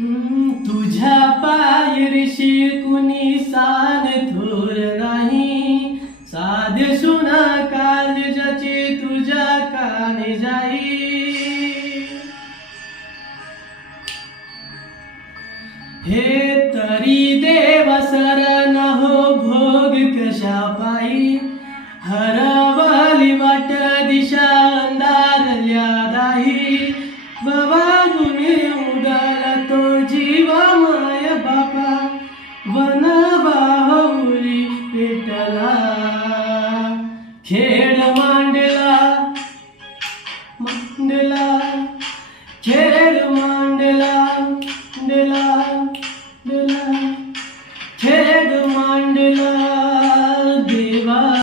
तुझ्या पायरीशी कुणी सान थोर नाही, साधे सुना काळजाची तुझ्या काने जाई. हे तरी देव सरण हो भोग कशा पायी, हरवली वाट दिशा अंधारल्या दाही. बाबा गुणी उडाला तो जीव माय बापा, वन बाहुली पेटला. खेळ